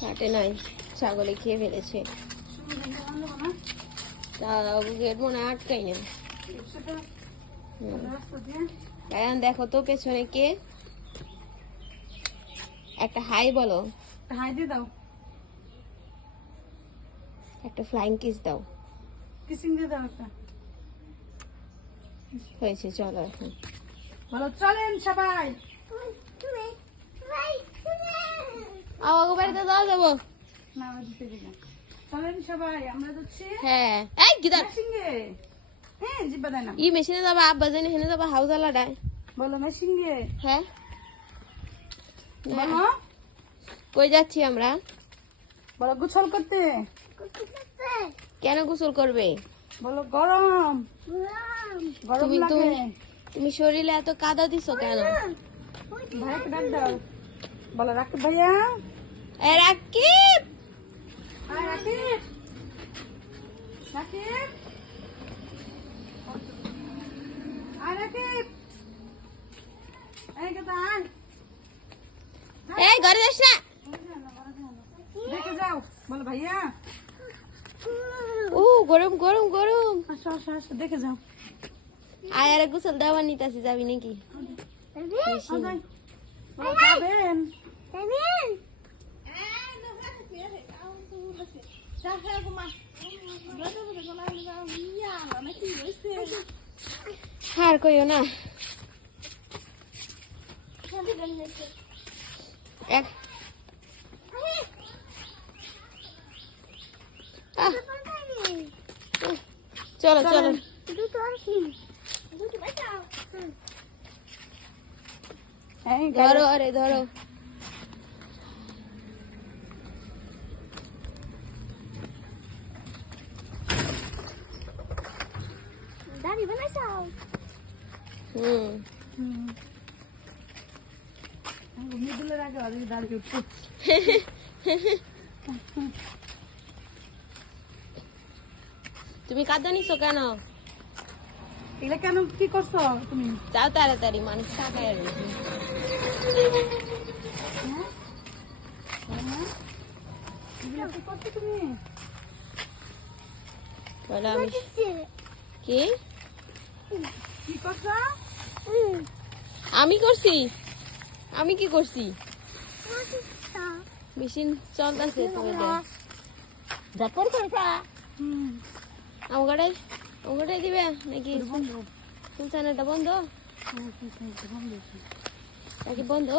কাটে নাই, ছাগলে খেয়ে ফেলেছে। গেট মনে হয় আটকাই না। এখন দেখো তো পেছনে কে, একটা হাই বলো। হাই দিয়ে দাও, একটা ফ্লাইং কিস দাও। কিসিং দিয়ে দাও একটা। হয়েছে, চলো এখন বলো চলেন সবাই। আমাকে বাড়িতে যাওয়া যাবো না চলেন সবাই, আমরা যাচ্ছি। হ্যাঁ, এই গিদার মেশিংয়ে। হ্যাঁ জিব্বা দেয় না। ই মেশিনে যাবা, আব্বা জানি হেনে যাবা, হাউস আলাদায়। বলো মেশিংয়ে। হ্যাঁ, বলো কই যাচ্ছি আমরা? বলো গোসল করতে। কেন গোসল করবে? বলো গরম গরম লাগে। তুমি শরীরে এত কাদা দিছো কেন? ভাইকে ডাক দাও। বলো রাকিব ভাইয়া। এ রাকিব, আয় রাকিব। রাকিব আয় রাকিব। এই কথা আয়। এই ঘরে যাস না। দেখে যাও। বলো ভাইয়া। ও গরম গরম গরম। আসো আসো আসো দেখে যাও। আয় আর গোসল দেওয়া নিতাছি, যাবি নাকি? যাবেন। আর কইও না। এক চলো চলো, ধরো, আরে ধরো। মিডলের আগে দাঁড়িয়ে উঠছে। তুমি কাঁদা নিছো কেন? এগুলা কেন কি করছো তুমি? যাও তাড়াতাড়ি, মানুষ তাকায় রয়েছে। এগুলা কি করছো তুমি? বলো আমি কি কি করছো? আমি করছি? আমি কি করছি? মেশিন চলতেছে তো আমাকে দিবে নাকি? ফুল চ্যানেলটা বন্ধ নাকি? বন্ধ।